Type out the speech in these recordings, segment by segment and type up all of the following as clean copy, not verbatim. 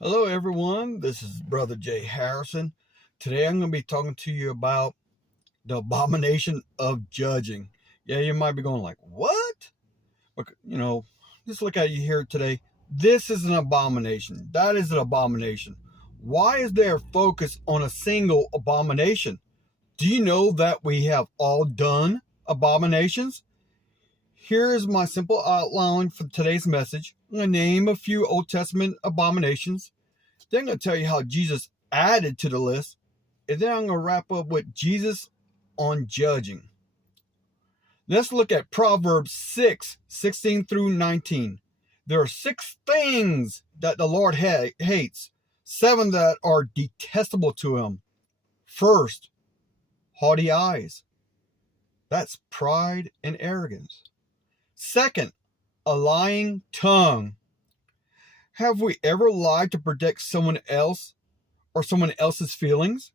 Hello, everyone. This is Brother Jay Harrison. Today I'm going to be talking to you about the abomination of judging. Yeah, you might be going like, what? But, just look at you here today. This is an abomination. That is an abomination. Why is there focus on a single abomination? Do you know that we have all done abominations? Here is my simple outline for today's message. I'm going to name a few Old Testament abominations. Then I'm going to tell you how Jesus added to the list. And then I'm going to wrap up with Jesus on judging. Let's look at Proverbs 6:16 through 19. There are 6 things that the Lord hates, 7 that are detestable to him. First, haughty eyes. That's pride and arrogance. Second, a lying tongue. Have we ever lied to protect someone else or someone else's feelings?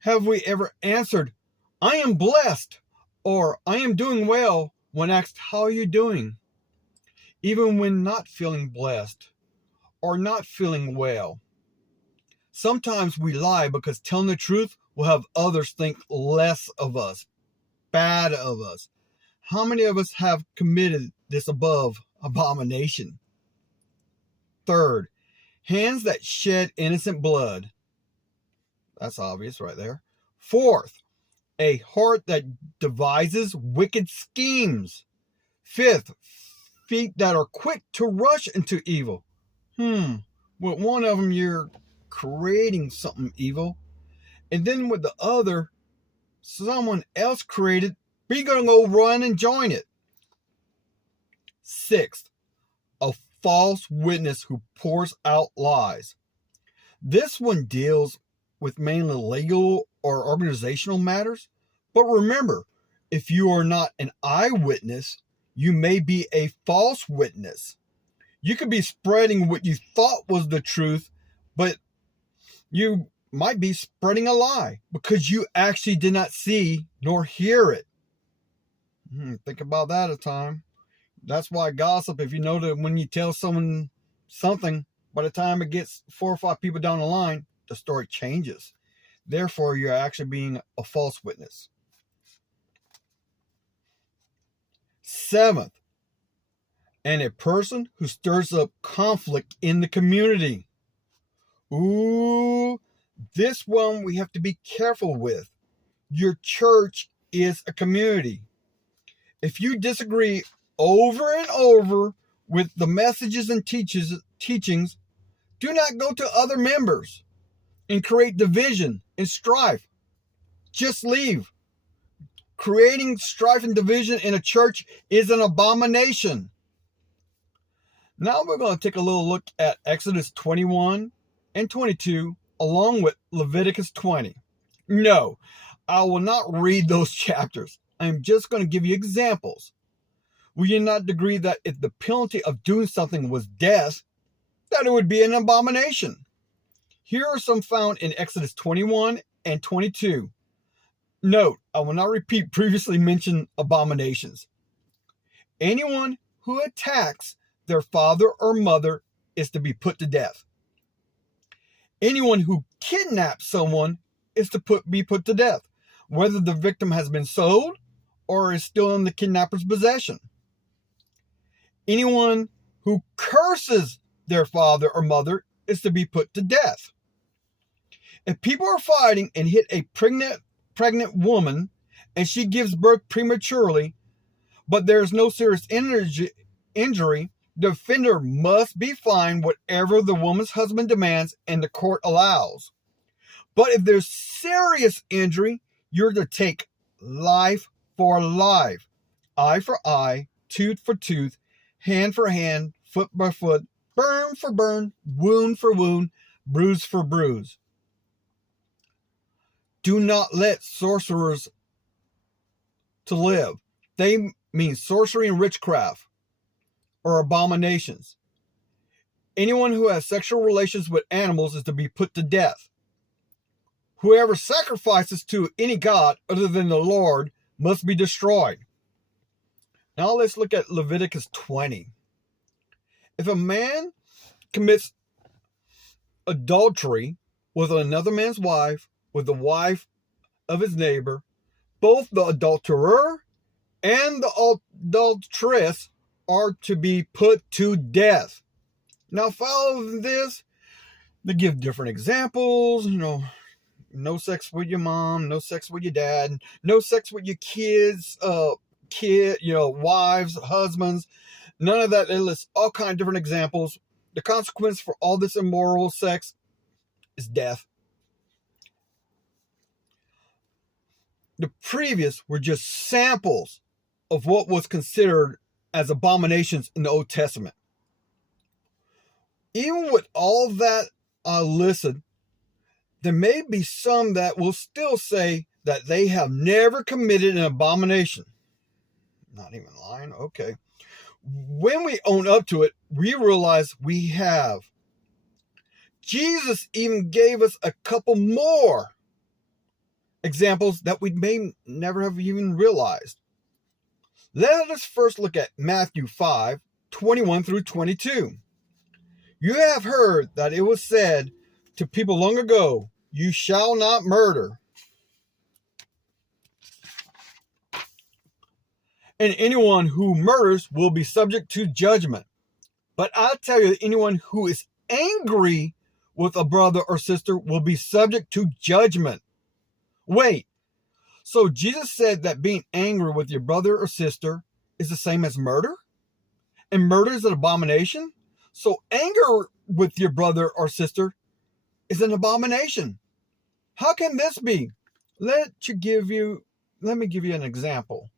Have we ever answered, I am blessed, or I am doing well, when asked, how are you doing? Even when not feeling blessed or not feeling well. Sometimes we lie because telling the truth will have others think less of us, bad of us. How many of us have committed this above abomination? Third, hands that shed innocent blood. That's obvious right there. Fourth, a heart that devises wicked schemes. Fifth, feet that are quick to rush into evil. With one of them, you're creating something evil. And then with the other, someone else created, but you're going to go run and join it. Sixth, a false witness who pours out lies. This one deals with mainly legal or organizational matters. But remember, if you are not an eyewitness, you may be a false witness. You could be spreading what you thought was the truth, but you might be spreading a lie because you actually did not see nor hear it. Think about that a time. That's why gossip, if you know that when you tell someone something, by the time it gets 4 or 5 people down the line, the story changes. Therefore, you're actually being a false witness. Seventh, and a person who stirs up conflict in the community. This one we have to be careful with. Your church is a community. If you disagree over and over with the messages and teachings, do not go to other members and create division and strife. Just leave. Creating strife and division in a church is an abomination. Now we're going to take a little look at Exodus 21 and 22 along with Leviticus 20. No, I will not read those chapters. I'm just going to give you examples. Will you not agree that if the penalty of doing something was death, that it would be an abomination? Here are some found in Exodus 21 and 22. Note, I will not repeat previously mentioned abominations. Anyone who attacks their father or mother is to be put to death. Anyone who kidnaps someone is to be put to death, whether the victim has been sold or is still in the kidnapper's possession. Anyone who curses their father or mother is to be put to death. If people are fighting and hit a pregnant woman and she gives birth prematurely, but there is no serious injury, the offender must be fined whatever the woman's husband demands and the court allows. But if there's serious injury, you're to take life for life, eye for eye, tooth for tooth, hand for hand, foot by foot, burn for burn, wound for wound, bruise for bruise. Do not let sorcerers to live. They mean sorcery and witchcraft or abominations. Anyone who has sexual relations with animals is to be put to death. Whoever sacrifices to any god other than the Lord must be destroyed. Now let's look at Leviticus 20. If a man commits adultery with another man's wife, with the wife of his neighbor, both the adulterer and the adulteress are to be put to death. Now, following this, they give different examples, no sex with your mom, no sex with your dad, no sex with your kids, wives, husbands, none of that. They list all kinds of different examples. The consequence for all this immoral sex is death. The previous were just samples of what was considered as abominations in the Old Testament. Even with all that listed, there may be some that will still say that they have never committed an abomination. Not even lying? Okay. When we own up to it, we realize we have. Jesus even gave us a couple more examples that we may never have even realized. Let us first look at Matthew 5:21 through 22. You have heard that it was said to people long ago, you shall not murder. And anyone who murders will be subject to judgment. But I tell you that anyone who is angry with a brother or sister will be subject to judgment. Wait, so Jesus said that being angry with your brother or sister is the same as murder? And murder is an abomination? So anger with your brother or sister is an abomination. How can this be? Let me give you an example.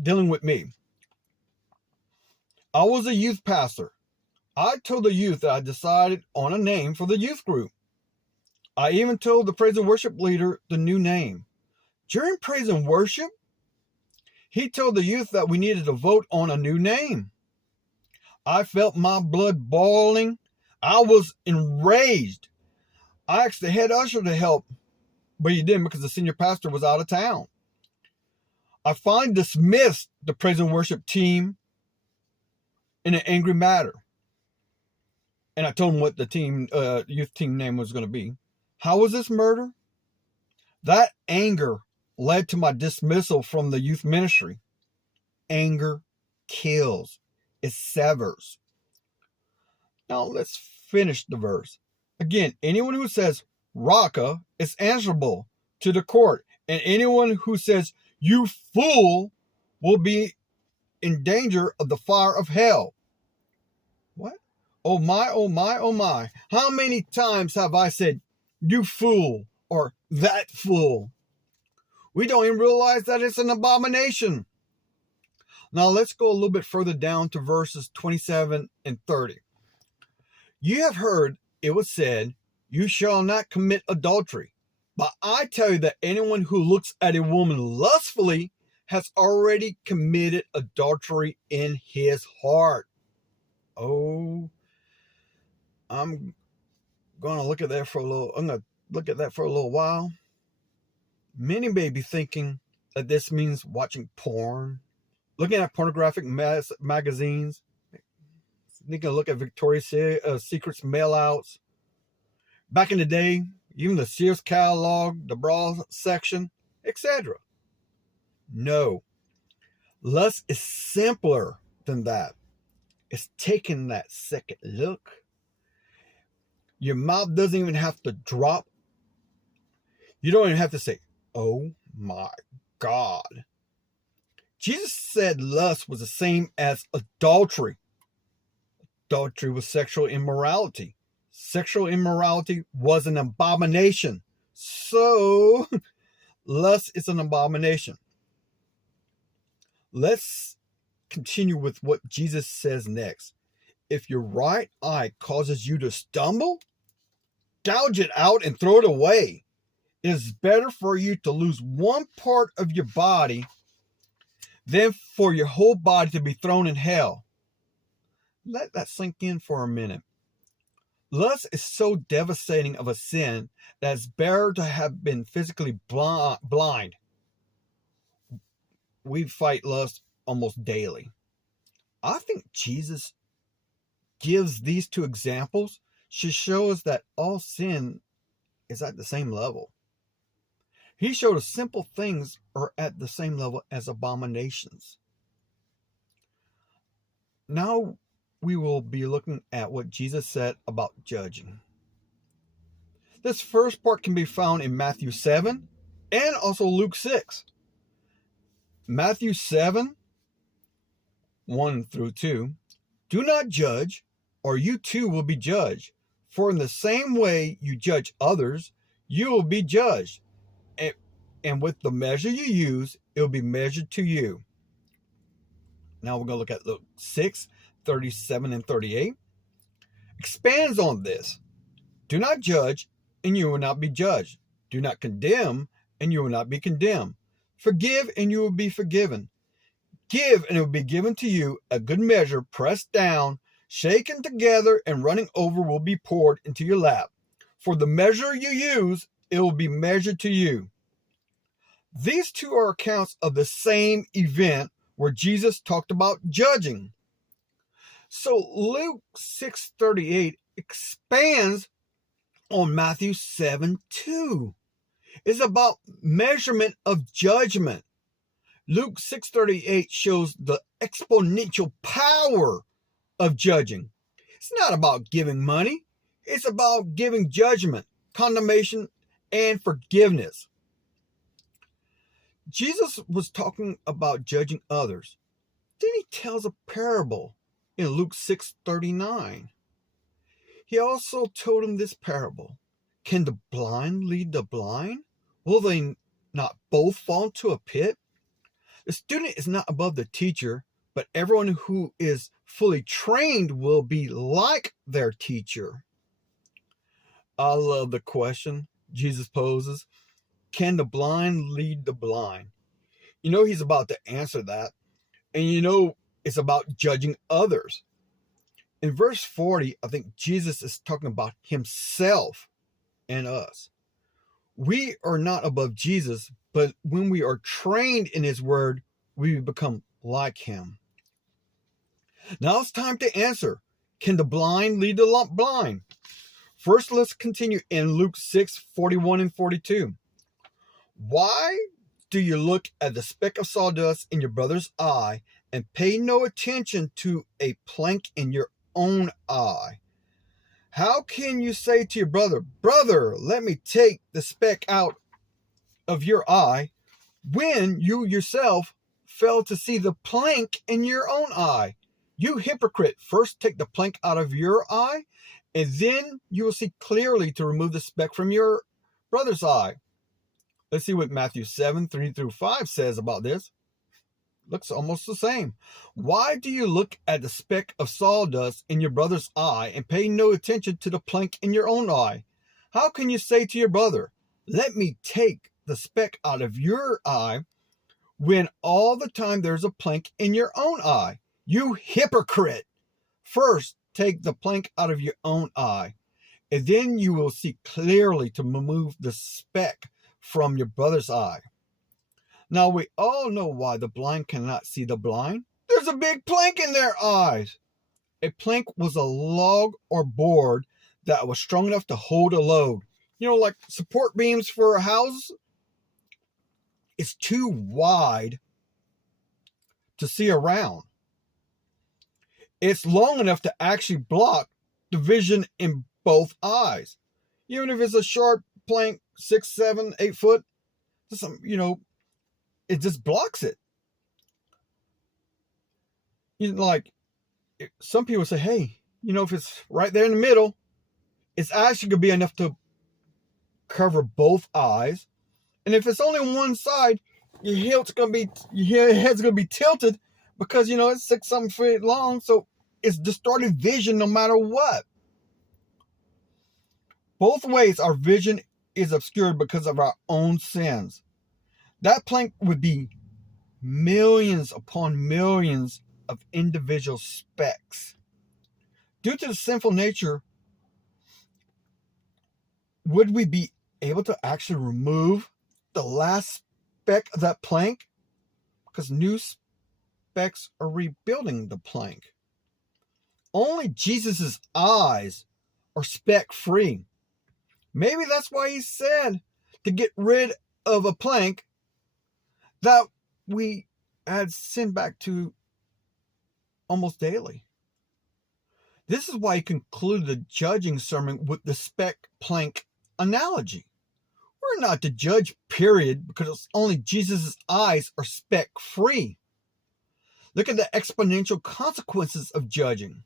Dealing with me. I was a youth pastor. I told the youth that I decided on a name for the youth group. I even told the praise and worship leader the new name. During praise and worship, he told the youth that we needed to vote on a new name. I felt my blood boiling. I was enraged. I asked the head usher to help, but he didn't because the senior pastor was out of town. I finally dismissed the praise and worship team in an angry manner. And I told him what the youth team name was going to be. How was this murder? That anger led to my dismissal from the youth ministry. Anger kills. It severs. Now let's finish the verse. Again, anyone who says Raka is answerable to the court. And anyone who says you fool will be in danger of the fire of hell. What? Oh my, oh my, oh my. How many times have I said you fool or that fool? We don't even realize that it's an abomination. Now let's go a little bit further down to verses 27 and 30. You have heard it was said, you shall not commit adultery. But I tell you that anyone who looks at a woman lustfully has already committed adultery in his heart. Oh, I'm going to look at that for a little while. Many may be thinking that this means watching porn, looking at pornographic magazines, you can look at Victoria's Secret's mail-outs. Back in the day, even the Sears catalog, the bra section, etc. No. Lust is simpler than that. It's taking that second look. Your mouth doesn't even have to drop. You don't even have to say, oh my God. Jesus said lust was the same as adultery. Adultery was sexual immorality. Sexual immorality was an abomination. So, lust is an abomination. Let's continue with what Jesus says next. If your right eye causes you to stumble, gouge it out and throw it away. It is better for you to lose one part of your body than for your whole body to be thrown in hell. Let that sink in for a minute. Lust is so devastating of a sin that it's better to have been physically blind. We fight lust almost daily. I think Jesus gives these two examples should show us that all sin is at the same level. He showed us simple things are at the same level as abominations. Now we will be looking at what Jesus said about judging. This first part can be found in Matthew 7 and also Luke 6. Matthew 7, 1 through 2. Do not judge, or you too will be judged. For in the same way you judge others, you will be judged. And with the measure you use, it will be measured to you. Now we're going to look at Luke 6, 37 and 38. Expands on this. Do not judge, and you will not be judged. Do not condemn, and you will not be condemned. Forgive, and you will be forgiven. Give, and it will be given to you. A good measure, pressed down, shaken together, and running over will be poured into your lap. For the measure you use, it will be measured to you. These two are accounts of the same event where Jesus talked about judging. So Luke 6:38 expands on Matthew 7:2. It's about measurement of judgment. Luke 6:38 shows the exponential power of judging. It's not about giving money. It's about giving judgment, condemnation, and forgiveness. Jesus was talking about judging others. Then he tells a parable in Luke 6:39. He also told him this parable. Can the blind lead the blind? Will they not both fall into a pit? The student is not above the teacher, but everyone who is fully trained will be like their teacher. I love the question Jesus poses. Can the blind lead the blind? You know he's about to answer that. And you know it's about judging others. In verse 40, I think Jesus is talking about himself and us. We are not above Jesus, but when we are trained in his word, we become like him. Now it's time to answer. Can the blind lead the blind? First, let's continue in Luke 6:41 and 42. Why do you look at the speck of sawdust in your brother's eye and pay no attention to a plank in your own eye? How can you say to your brother, brother, let me take the speck out of your eye, when you yourself fail to see the plank in your own eye? You hypocrite, first take the plank out of your eye, and then you will see clearly to remove the speck from your brother's eye. Let's see what Matthew 7:3-5 says about this. Looks almost the same. Why do you look at the speck of sawdust in your brother's eye and pay no attention to the plank in your own eye? How can you say to your brother, let me take the speck out of your eye, when all the time there's a plank in your own eye? You hypocrite! First, take the plank out of your own eye, and then you will see clearly to remove the speck from your brother's eye. Now, we all know why the blind cannot see the blind. There's a big plank in their eyes. A plank was a log or board that was strong enough to hold a load. You know, like support beams for a house. It's too wide to see around. It's long enough to actually block the vision in both eyes. Even if it's a short plank, 6, 7, 8 foot, it just blocks it. Like some people say, hey, if it's right there in the middle, it's actually going to be enough to cover both eyes. And if it's only on one side, your head's going to be tilted because, it's 6 something feet long. So it's distorted vision no matter what. Both ways our vision is obscured because of our own sins. That plank would be millions upon millions of individual specks. Due to the sinful nature, would we be able to actually remove the last speck of that plank? Because new specks are rebuilding the plank. Only Jesus' eyes are speck-free. Maybe that's why he said to get rid of a plank that we had sinned back to almost daily. This is why he concluded the judging sermon with the speck plank analogy. We're not to judge, period, because only Jesus' eyes are speck-free. Look at the exponential consequences of judging.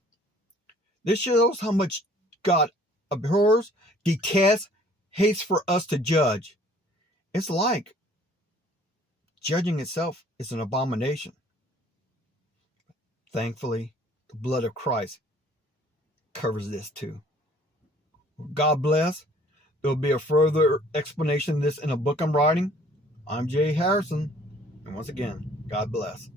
This shows how much God abhors, detests, hates for us to judge. It's like judging itself is an abomination. Thankfully, the blood of Christ covers this too. God bless. There will be a further explanation of this in a book I'm writing. I'm Jay Harrison, and once again, God bless.